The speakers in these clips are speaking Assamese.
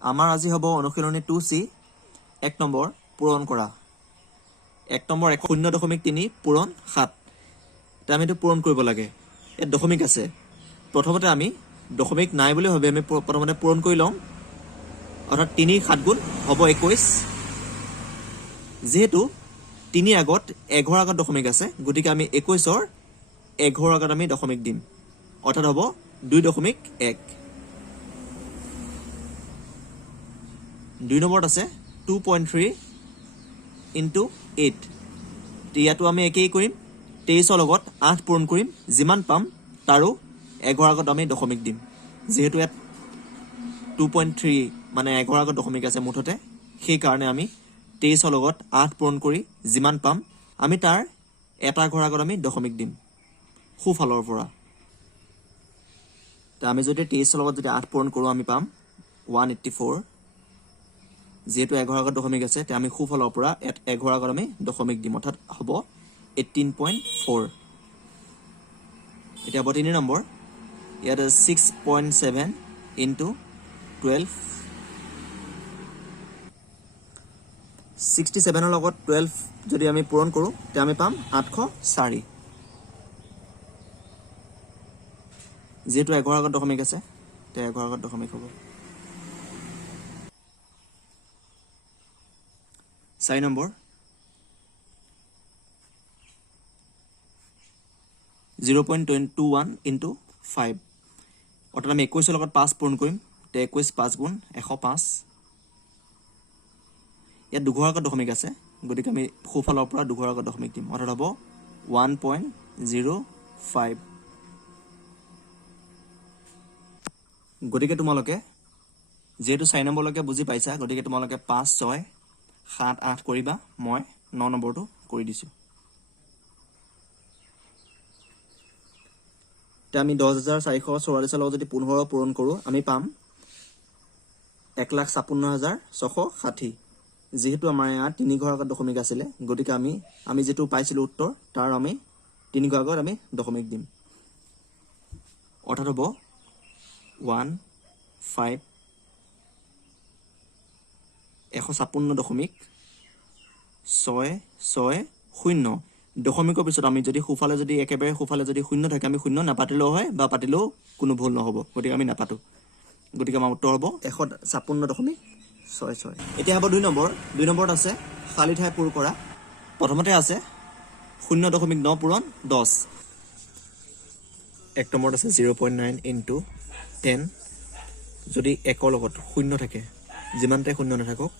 আমাৰ আজি হ'ব অনুশীলনী 2C 1 নম্বৰ পূৰণ কৰা 1 নম্বৰ 0.3 পূৰণ 7 তে আমি এইটো পূৰণ কৰিব লাগে ইয়াত দশমিক আছে প্ৰথমতে আমি দশমিক নাই বুলি ভাবি আমি প্ৰথমতে পূৰণ কৰি লম অৰ্থাৎ 3 7 গুণ হ'ব 21 যেহেতু 3 আগত 11 আগত দশমিক আছে গতিকে আমি 21 ৰ 11 আগত আমি দশমিক দিম অৰ্থাৎ হ'ব 2.1 2 নম্বৰত আছে 2.3 into 8 ইয়াতো আমি একেই কৰিম 23 ৰ লগত 8 পূৰণ কৰিম যিমান পাম তাৰো 11 আগত আমি দশমিক দিম যেহেতু ইয়াত 2.3 মানে 11 আগত দশমিক আছে মুঠতে সেই কাৰণে আমি 23 ৰ লগত 8 পূৰণ কৰি যিমান পাম আমি তাৰ এটা ঘৰ আগত আমি দশমিক দিম খুফালৰ পৰা তে আমি যদি 23 ৰ লগত যদি 8 পূৰণ কৰো আমি পাম 184 যেহেতু 11 আগত দশমিক আছে তে আমি খুফালৰ পৰা 11 আগত আমি দশমিক দিম অৰ্থাৎ হ'ব 18.4 এটা হ'ব 3 নম্বৰ ইয়াত 6.7 into 12 67 ৰ লগত 12 যদি আমি পূৰণ কৰো তে আমি পাম 804 যেহেতু 11 আগত দশমিক আছে তে 11 আগত দশমিক হ'ব 4 নম্বৰ 0.21 into 5 অৰ্থাৎ আমি 21 ৰ লগত 5 পূৰণ কৰিম তে 21 5 গুণ 105 ইয়াত দুঘৰ আগত দশমিক আছে গতিকে আমি খুফালৰ পৰা দুঘৰ আগত দশমিক দিম অৰ্থাৎ হ'ব 1.05 গতিকে তোমালোকে যেহেতু 4 নম্বৰলৈকে বুজি পাইছা গতিকে তোমালোকে 5 6 7 8 কৰিবা মই 9 নম্বৰটো কৰি দিছো তে আমি 10,444 লগত যদি 15 পূৰণ কৰো আমি পাম 1,56,660 যেহেতু আমাৰ ইয়াত 3 ঘৰ আগত দশমিক আছিল গতিকে আমি যেটো পাইছিলো উত্তৰ তাৰ আমি 3 ঘৰ আগত আমি দশমিক দিম অৰ্থাৎ হ'ব 156.0 দশমিকৰ পিছত আমি যদি খুফালে যদি একেবাৰে খুফালে যদি শূন্য থাকে আমি শূন্য নাপাতিলেও হয় বা পাতিলেও কোনো ভুল নহব গতিকে আমি নাপাতো গতিকে আমাৰ উত্তৰ হ'ব 156.66 এতিয়া হ'ব 2 নম্বৰত আছে খালি ঠাই পূৰ কৰা প্ৰথমতে আছে 0.9 পূৰণ 10 1 নম্বৰত আছে 0.9 into 10 যদি 1 ৰ লগত শূন্য থাকে যিমানতে শূন্য নাথাকক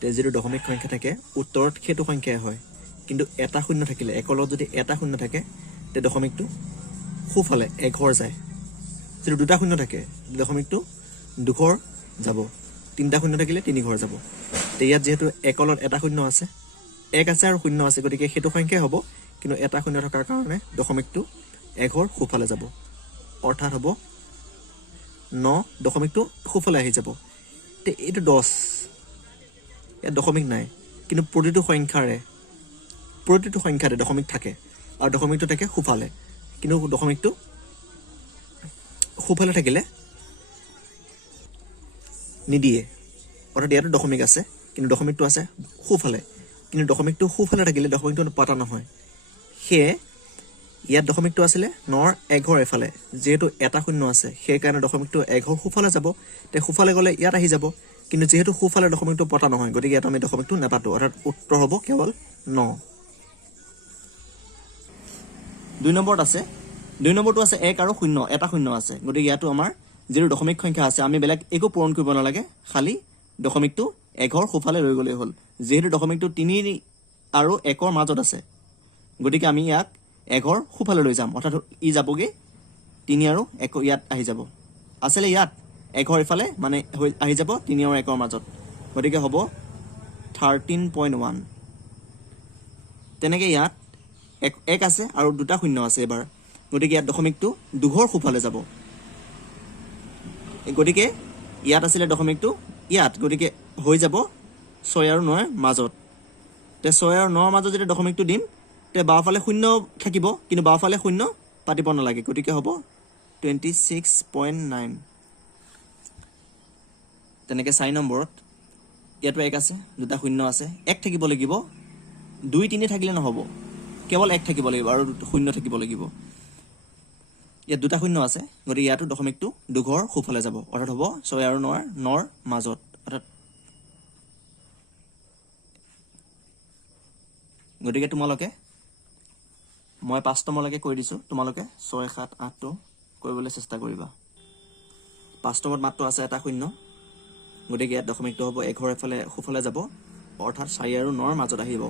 তে যেটো দশমিক সংখ্যা থাকে উত্তৰত সেইটো সংখ্যাই হয় কিন্তু এটা শূন্য থাকিলে 1 ৰ লগত যদি এটা শূন্য থাকে তে দশমিকটো খুফালে এঘৰ যায় যদি দুটা শূন্য থাকে দশমিকটো দুঘৰ যাব তিনটা শূন্য থাকিলে তিনি ঘৰ যাব তে ইয়াত যেহেতু 1 ৰ লগত এটা শূন্য আছে 1 আছে আৰু শূন্য আছে গতিকে সেইটো সংখ্যাই হ'ব কিন্তু এটা শূন্য থকাৰ কাৰণে দশমিকটো এঘৰ খুফালে যাব অৰ্থাৎ হ'ব 9 দশমিকটো খুফালে আহি যাব তে এইটো 10 ইয়াত দশমিক নাই কিন্তু প্ৰতিটো সংখ্যাৰে দশমিক থাকে আৰু দশমিকটো থাকে খুফালে কিন্তু দশমিকটো খুফালে থাকিলে নিদিয়ে অৰ্থাৎ ইয়াতো দশমিক আছে কিন্তু দশমিকটো আছে খুফালে কিন্তু দশমিকটো খুফালে থাকিলে দশমিকটো পাতা নহয় সেয়ে ইয়াত দশমিকটো আছিলে 9 ৰ এঘৰ এফালে যেহেতু এটা শূন্য আছে সেই কাৰণে দশমিকটো এঘৰ খুফালে যাব তে খুফালে গলে ইয়াত আহি যাব কিন্তু যেহেতু খুফালে দশমিকটো পতা নহয় গতিকে ইয়াত আমি দশমিকটো নাপাতো অৰ্থাৎ উত্তৰ হ'ব কেৱল 9 2 নম্বৰত আছে 2 নম্বৰটো আছে 1 আৰু 0 এটা শূন্য আছে গতিকে ইয়াতো আমাৰ যেটো দশমিক সংখ্যা আছে আমি বেলেগ একো পূৰণ কৰিব নালাগে খালি দশমিকটো এঘৰ খুফালে লৈ গলে হ'ল যেহেতু দশমিকটো 3 আৰু 1 ৰ মাজত আছে গতিকে আমি ইয়াক এঘৰ খুফালে লৈ যাম অৰ্থাৎ ই যাবগে 3 আৰু 1 ইয়াত আহি যাব আসলে ইয়াত এঘৰ ইফালে মানে আহি যাব 3 আৰু 1 ৰ মাজত গতিকে হ'ব 13.1 তেনেকে ইয়াত 1 আছে আৰু দুটা শূন্য আছে এবাৰ গতিকে ইয়াত দশমিকটো দুঘৰ খুফালে যাব গতিকে ইয়াত আছিল দশমিকটো ইয়াত গতিকে হৈ যাব 6 আৰু 9 ৰ মাজত তে 6 আৰু 9 ৰ মাজত যদি দশমিকটো দিম তে বাওফালে শূন্য থাকিব কিন্তু বাওফালে শূন্য পাতিব নালাগে গতিকে হ'ব 26.9 তেনেকৈ 4 নম্বৰত ইয়াতো 1 আছে, দুটা শূন্য আছে, 1 থাকিব লাগিব। 2 3 থাকিলে নহ'ব, কেৱল 1 থাকিব লাগিব আৰু শূন্য থাকিব লাগিব। ইয়াত দুটা শূন্য আছে, গতিকে ইয়াতো দশমিকটো দুঘৰ সোঁফালে যাব, অৰ্থাৎ হ'ব 6 আৰু 9ৰ মাজত। অৰ্থাৎ গতিকে তোমালোকে মই 5 নম্বৰলৈকে কৈ দিছোঁ, তোমালোকে 6 7 8টো কৰিবলৈ চেষ্টা কৰিবা। 5 নম্বৰত মাত্ৰ আছে এটা শূন্য, গতিকে ইয়াত দশমিকটো হ'ব এঘৰ এফালে সোঁফালে যাব, অৰ্থাৎ 4 আৰু 9ৰ মাজত আহিব।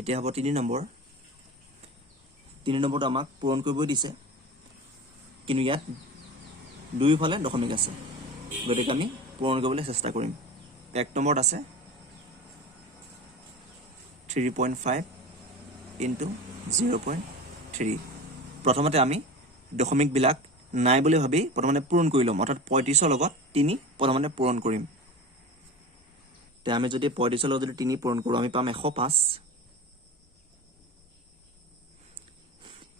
এতিয়া হ'ব 3 নম্বৰ। 3 নম্বৰটো আমাক পূৰণ কৰিবই দিছে, কিন্তু ইয়াত দুয়োফালে দশমিক আছে, গতিকে আমি পূৰণ কৰিবলৈ চেষ্টা কৰিম। 1 নম্বৰত আছে 3.5 × 0.3। প্ৰথমতে আমি দশমিকবিলাক নাই বুলি ভাবি প্ৰথমতে পূৰণ কৰি ল'ম, অৰ্থাৎ 35ৰ লগত 3 প্ৰথমতে পূৰণ কৰিম। এতিয়া আমি যদি 35ৰ লগত যদি 3 পূৰণ কৰোঁ, আমি পাম 105।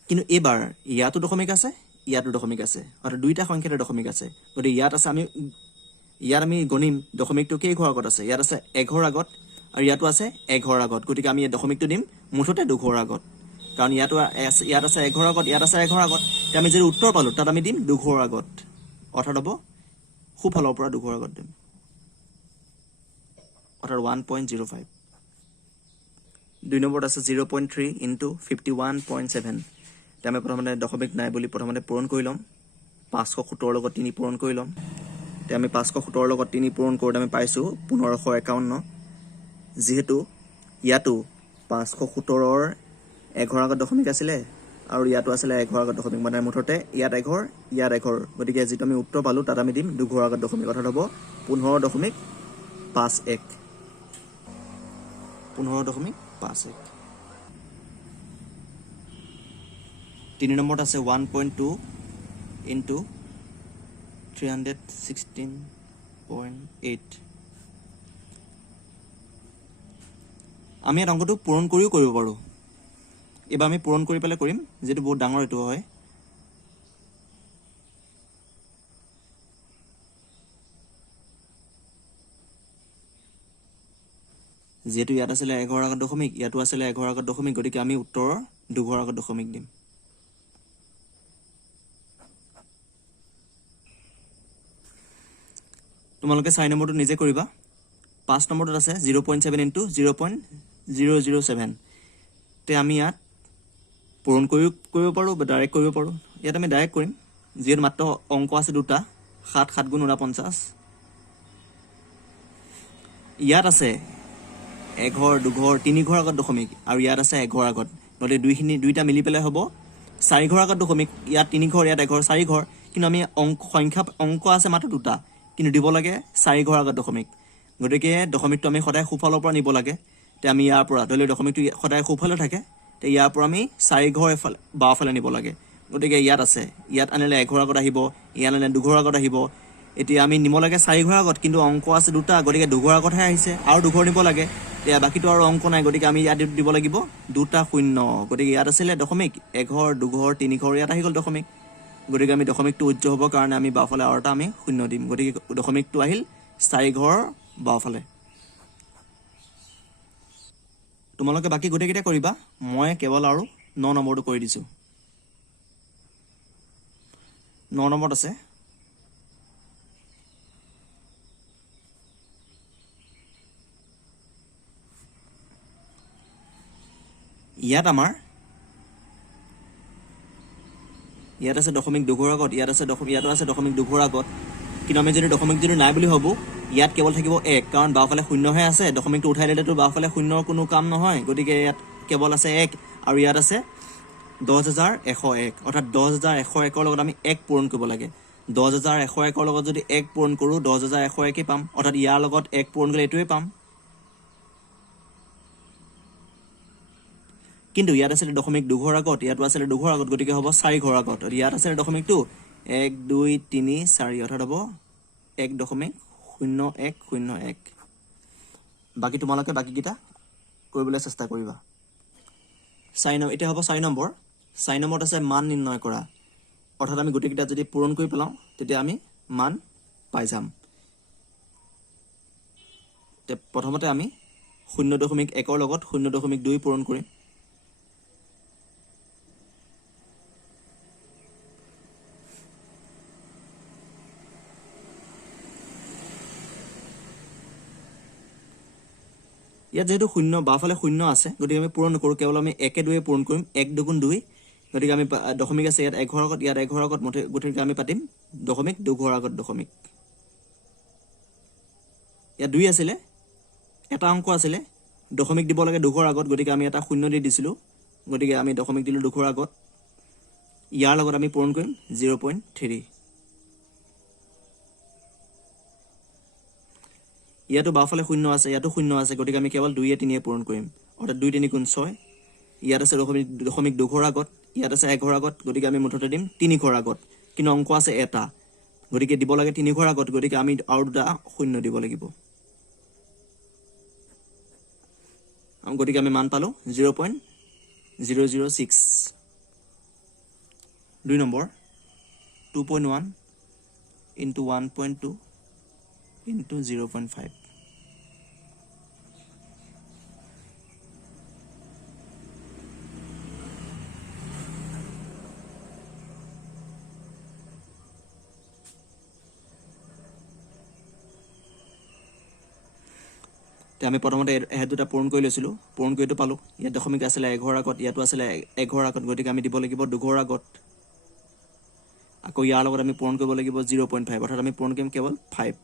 কিন্তু এইবাৰ ইয়াতো দশমিক আছে, ইয়াতো দশমিক আছে, অৰ্থাৎ দুইটা সংখ্যাতে দশমিক আছে। গতিকে ইয়াত আমি গণিম দশমিকটো কেইঘৰ আগত আছে। ইয়াত আছে 1 ঘৰ আগত আৰু ইয়াতো আছে 1 ঘৰ আগত, গতিকে আমি দশমিকটো দিম মুঠতে 2 ঘৰ আগত, কাৰণ ইয়াত আছে 1 ঘৰ আগত, ইয়াত আছে 1 ঘৰ আগত। এতিয়া আমি যদি উত্তৰ পালোঁ, তাত আমি দিম 2 ঘৰ আগত, অৰ্থাৎ হ'ব সোঁফালৰ পৰা 2 ঘৰ আগত দিম, অৰ্থাৎ 1.05। 2 নম্বৰত আছে 0.3 × 51.7। এতিয়া আমি প্ৰথমতে দশমিক নাই বুলি প্ৰথমতে পূৰণ কৰি ল'ম, 517ৰ লগত 3 পূৰণ কৰি ল'ম। এতিয়া আমি 517ৰ লগত 3 পূৰণ কৰোঁতে আমি পাইছোঁ 1551। যিহেতু ইয়াতো 517ৰ 1 ঘৰ আগত দশমিক আছিলে আৰু ইয়াতো আছিলে 1 ঘৰ আগত দশমিক, মানে মুঠতে ইয়াত 1 ঘৰ, ইয়াত 1 ঘৰ, গতিকে যিটো আমি উত্তৰ পালোঁ তাত আমি দিম 2 ঘৰ আগত দশমিক, অৰ্থাৎ হ'ব 15.51। 15.51। 3 নম্বৰত আছে 1.2 × 316.8। আমি ইয়াত অংকটো পূৰণ কৰিও কৰিব পাৰোঁ। এইবাৰ আমি পূৰণ কৰি পেলাই কৰিম, যিটো বহুত ডাঙৰ এইটো হয়। যিহেতু ইয়াত আছিলে 1 ঘৰ আগত দশমিক, ইয়াতো আছিলে 1 ঘৰ আগত দশমিক, গতিকে আমি উত্তৰৰ 2 ঘৰ আগত দশমিক দিম। তোমালোকে 4 নম্বৰটো নিজে কৰিবা। 5 নম্বৰটোত আছে 0.7 × 0.007। তে আমি ইয়াত পূৰণ কৰিব পাৰোঁ বা ডাইৰেক্ট কৰিব পাৰোঁ। ইয়াত আমি ডাইৰেক্ট কৰিম, যিহেতু মাত্ৰ অংক আছে দুটা, 7 7 × 49। ইয়াত আছে 1 ঘৰ 2 ঘৰ 3 ঘৰ আগত দশমিক, আৰু ইয়াত আছে 1 ঘৰ আগত, গতিকে দুইটা মিলি পেলাই হ'ব 4 ঘৰ আগত দশমিক। ইয়াত 3 ঘৰ, ইয়াত 1 ঘৰ, 4 ঘৰ, কিন্তু আমি অংক আছে মাত্ৰ দুটা, কিন্তু দিব লাগে 4 ঘৰ আগত দশমিক, গতিকে দশমিকটো আমি সদায় সোঁফালৰ পৰা নিব লাগে। এতিয়া আমি ইয়াৰ পৰা ধৰি লওক দশমিকটো সদায় সোঁফালে থাকে, তে ইয়াৰ পৰা আমি 4 ঘৰ বাওঁফালে নিব লাগে, গতিকে ইয়াত আছে, ইয়াত আনিলে 1 ঘৰ আগত আহিব, ইয়াত আনিলে 2 ঘৰ আগত আহিব। এতিয়া আমি নিব লাগে 4 ঘৰ আগত, কিন্তু অংক আছে দুটা, গতিকে 2 ঘৰ আগতহে আহিছে, আৰু 2 ঘৰ নিব লাগে। এতিয়া বাকীটো আৰু অংক নাই, গতিকে আমি ইয়াত দিব লাগিব 2টা শূন্য, গতিকে ইয়াত আছিলে দশমিক 1 ঘৰ 2 ঘৰ 3 ঘৰ, ইয়াত আহি গ'ল দশমিক, গতিকে আমি দশমিকটো উজ্জ্বল হ'বৰ কাৰণে আমি বাওঁফালে আৰু এটা আমি শূন্য দিম, গতিকে দশমিকটো আহিল 4 ঘৰ বাওঁফালে। তোমালোকে বাকী গোটেইকেইটা কৰিবা, মই কেৱল আৰু 9 নম্বৰটো কৰি দিছোঁ। 9 নম্বৰত আছে ইয়াত আছে দশমিক 2 ঘৰ আগত, ইয়াতো আছে দশমিক 2 ঘৰ আগত, কিন্তু আমি যদি দশমিক নাই বুলি ভাবোঁ, ইয়াত কেৱল থাকিব 1, কাৰণ বাওঁফালে শূন্যহে আছে, দশমিকটো উঠাই দিলেতো বাওঁফালে শূন্যৰ কোনো কাম নহয়, গতিকে ইয়াত কেৱল আছে 1, আৰু ইয়াত আছে 10,101, অৰ্থাৎ 10,101ৰ লগত আমি 1 পূৰণ কৰিব লাগে। 10,101ৰ লগত যদি 1 পূৰণ কৰোঁ 10,101 পাম, অৰ্থাৎ ইয়াৰ লগত 1 পূৰণ কৰিলে এইটোৱে পাম। কিন্তু ইয়াত আছিলে দশমিক 2 ঘৰ আগত, ইয়াতো আছিলে 2 ঘৰ আগত, গতিকে হ'ব 4 ঘৰ আগত। ইয়াত আছিলে দশমিকটো 1 2 3 4, অৰ্থাৎ হ'ব 1.0101। বাকী তোমালোকে বাকীকেইটা কৰিবলৈ চেষ্টা কৰিবা। এতিয়া হ'ব 4 নম্বৰ। 4 নম্বৰত আছে মান নিৰ্ণয় কৰা। অৰ্থাৎ আমি গোটেইকেইটা যদি পূৰণ কৰি পেলাওঁ তেতিয়া আমি মান পাই যাম। প্ৰথমতে আমি 0.1 লগত 0.2 পূৰণ কৰিম। ইয়াত যেহেতু 0 বাওঁফালে 0 আছে গতিকে আমি পূৰণ নকৰোঁ, কেৱল আমি 1 2 পূৰণ কৰিম। 1 2 2 গতিকে আমি দশমিক আছে ইয়াত 1 আগত, ইয়াত 1 আগত, গতিকে আমি পাতিম দশমিক 2 আগত দশমিক। ইয়াত 2 আছিলে, এটা অংক আছিলে, দশমিক দিব লাগে 2 আগত, গতিকে আমি এটা 0 দি দিছিলোঁ, গতিকে আমি দশমিক দিলোঁ 2 আগত। ইয়াৰ লগত আমি পূৰণ কৰিম 0.3। ইয়াতো বাওঁফালে 0 আছে, ইয়াতো 0 আছে, গতিকে আমি কেৱল 2 3 পূৰণ কৰিম, অৰ্থাৎ 2 3 × 6। ইয়াত আছে দশমিক 2 আগত, ইয়াত আছে 1 আগত, গতিকে আমি মুঠতে দিম 3 আগত, কিন্তু অংক আছে এটা, গতিকে দিব লাগে 3 আগত, গতিকে আমি আৰু দুটা 0 দিব লাগিব। গতিকে আমি মান পালোঁ 0.006। 2 নম্বৰ 2.1 × 1.2 × 0.5। আমি প্ৰথমতে এহেত দুটা পূৰণ কৰি লৈছিলোঁ, পূৰণ কৰিটো পালোঁ। ইয়াত দশমিক আছিলে 1 আগত, ইয়াতো আছিলে 1 আগত, গতিকে আমি দিব লাগিব 2 আগত। আকৌ ইয়াৰ লগত আমি পূৰণ কৰিব লাগিব 0.5, অৰ্থাৎ আমি পূৰণ কৰিম কেৱল 5।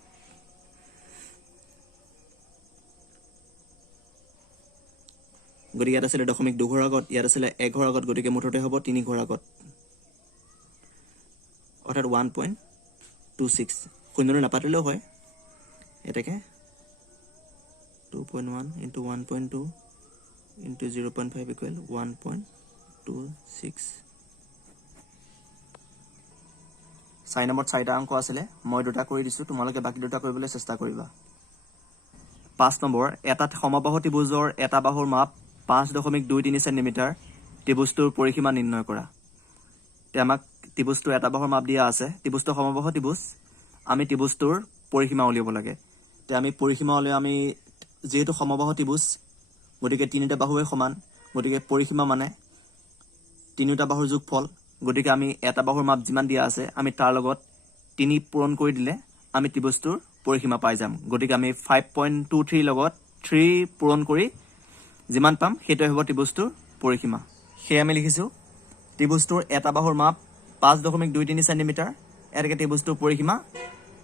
গতিকে ইয়াত আছিলে দশমিক 2 আগত, ইয়াত আছিলে 1 আগত, গতিকে মুঠতে হ'ব 3 আগত, অৰ্থাৎ 1.26। 0 নাপাতিলেও হয়। এতেকে 2.1 × 1.2 × 0.5 = 1.26। 4 নম্বৰত 4টা অংক আছিলে, মই 2টা কৰি দিছোঁ, তোমালোকে বাকী 2টা কৰিবলৈ চেষ্টা কৰিবা। 5 নম্বৰ, এটা সমবাহু ত্ৰিভুজৰ এটা বাহুৰ মাপ 5.23 চেণ্টিমিটাৰ, ত্ৰিভুজটোৰ পৰিসীমা নিৰ্ণয় কৰা। এতিয়া আমাক ত্ৰিভুজটোৰ এটা বাহুৰ মাপ দিয়া আছে, ত্ৰিভুজটো সমবাহু ত্ৰিভুজ, আমি ত্ৰিভুজটোৰ পৰিসীমা উলিয়াব লাগে। এতিয়া আমি পৰিসীমা উলিয়াই আমি যেহেতু সমবাহু ত্ৰিভুজ গতিকে 3টা বাহুৱে সমান, গতিকে পৰিসীমা মানে 3টা বাহুৰ যোগফল, গতিকে আমি এটা বাহুৰ মাপ যিমান দিয়া আছে আমি তাৰ লগত 3 পূৰণ কৰি দিলে আমি ত্ৰিভুজটোৰ পৰিসীমা পাই যাম। গতিকে আমি 5.23 লগত 3 পূৰণ কৰি যিমান পাম সেইটোৱে হ'ব ত্ৰিভুজটোৰ পৰিসীমা। সেয়ে আমি লিখিছোঁ ত্ৰিভুজটোৰ এটা বাহুৰ মাপ 5.23 চেণ্টিমিটাৰ, এতেকে ত্ৰিভুজটোৰ পৰিসীমা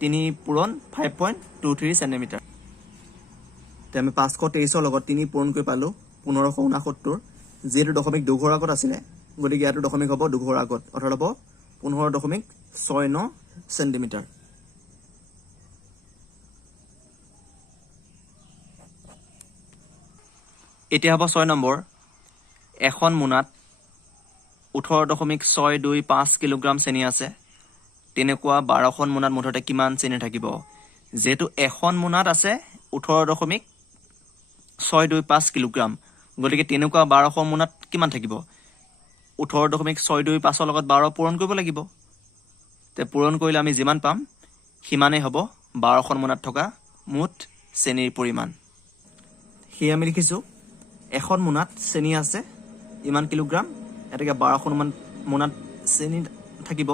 3 পূৰণ 5.23 চেণ্টিমিটাৰ। এতিয়া আমি 523 লগত 3 পূৰণ কৰি পালোঁ 1569। যিহেতু দশমিক 2 আগত আছিলে গতিকে ইয়াতো দশমিক হ'ব 2 আগত, অৰ্থাৎ হ'ব 15.69 চেণ্টিমিটাৰ। এতিয়া হ'ব 6 নম্বৰ, এখন মোনাত 18.625 কিলোগ্ৰাম চেনি আছে, তেনেকুৱা 12খন মোনাত মুঠতে কিমান চেনি থাকিব? যেহেতু এখন মোনাত আছে 18.625 কিলোগ্ৰাম, গতিকে তেনেকুৱা 12খন মোনাত কিমান থাকিব? 18.625 লগত 12 পূৰণ কৰিব লাগিব। তে পূৰণ কৰিলে আমি যিমান পাম সিমানেই হ'ব 12খন মোনাত থকা মুঠ চেনিৰ পৰিমাণ। সেয়ে আমি লিখিছোঁ এখন মোনাত চেনি আছে ইমান কিলোগ্ৰাম, এতেকে 12খন মোনাত চেনি থাকিব।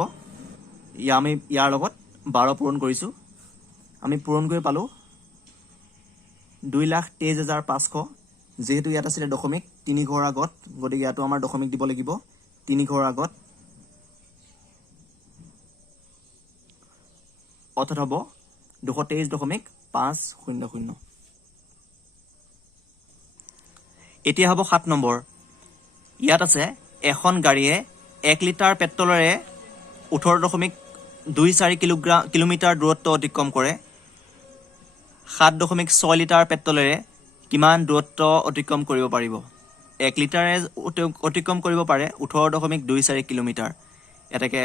আমি ইয়াৰ লগত 12 পূৰণ কৰিছোঁ, আমি পূৰণ কৰি পালোঁ 2,23,500। যেহেতু ইয়াত আছিলে দশমিক 3 আগত, গতিকে ইয়াতো আমাৰ দশমিক দিব লাগিব 3 আগত, অৰ্থাৎ হ'ব 223.500। এতিয়া হ'ব 7 নম্বৰ, ইয়াত আছে এখন গাড়ীয়ে 1 লিটাৰ পেট্ৰলেৰে 18.24 কিলোমিটাৰ দূৰত্ব অতিক্ৰম কৰে। 7.6 লিটাৰ পেট্ৰলেৰে কিমান দূৰত্ব অতিক্ৰম কৰিব পাৰিব? 1 লিটাৰে অতিক্ৰম কৰিব পাৰে 18.24 কিলোমিটাৰ, এতেকে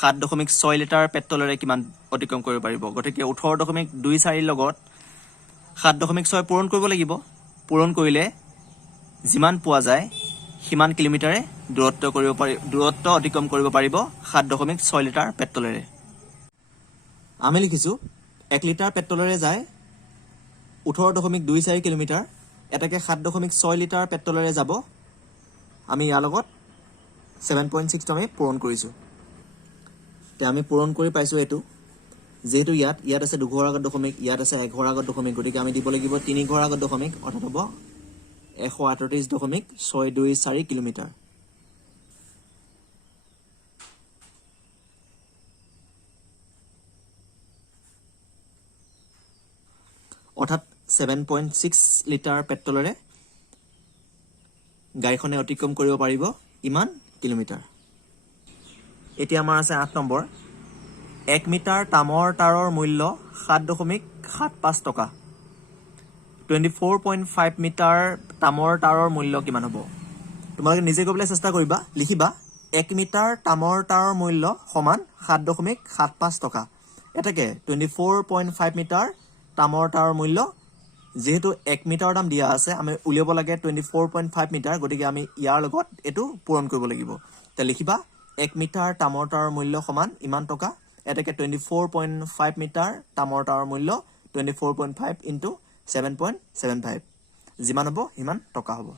7.6 লিটাৰ পেট্ৰলেৰে কিমান অতিক্ৰম কৰিব পাৰিব? গতিকে 18.24 লগত 7.6 পূৰণ কৰিব লাগিব। পূৰণ কৰিলে যিমান পোৱা যায় সিমান কিলোমিটাৰে দূৰত্ব অতিক্ৰম কৰিব পাৰিব 7.6 লিটাৰ পেট্ৰলেৰে। আমি লিখিছোঁ 1 লিটাৰ পেট্ৰলেৰে যায় 18.24 কিলোমিটাৰ, এটাকে 7.6 লিটাৰ পেট্ৰলেৰে যাব। আমি ইয়াৰ লগত 7.6টো আমি পূৰণ কৰিছোঁ। এতিয়া আমি পূৰণ কৰি পাইছোঁ এইটো, যিহেতু ইয়াত আছে 2 ঘৰ আগত দশমিক, ইয়াত আছে 1 ঘৰ আগত দশমিক, গতিকে আমি দিব লাগিব 3 ঘৰ আগত দশমিক, অৰ্থাৎ হ'ব 138.624 কিলোমিটাৰ। অৰ্থাৎ 7.6 লিটাৰ পেট্ৰলেৰে গাড়ীখনে অতিক্ৰম কৰিব পাৰিব ইমান কিলোমিটাৰ। এতিয়া আমাৰ আছে 8 নম্বৰ। 1 মিটাৰ তামৰ তাঁৰৰ মূল্য 7.75 টকা। 24.5 মিটাৰ তামৰ তাঁৰৰ মূল্য কিমান হ'ব? তোমালোকে নিজে কৰিবলৈ চেষ্টা কৰিবা, লিখিবা 1 মিটাৰ তামৰ তাঁৰৰ মূল্য সমান 7.75 টকা। এটাকে 24.5 মিটাৰ তামৰ তাঁৰৰ মূল্য, যিহেতু 1 মিটাৰৰ দাম দিয়া আছে, আমি উলিয়াব লাগে 24.5 মিটাৰ, গতিকে আমি ইয়াৰ লগত এইটো পূৰণ কৰিব লাগিব। এতিয়া লিখিবা 1 মিটাৰ তামৰ তাঁৰৰ মূল্য সমান ইমান টকা। এটাকে 24.5 মিটাৰ তামৰ তাঁৰৰ মূল্য 24.5 × 7.75, যিমান হ'ব সিমান টকা হ'ব।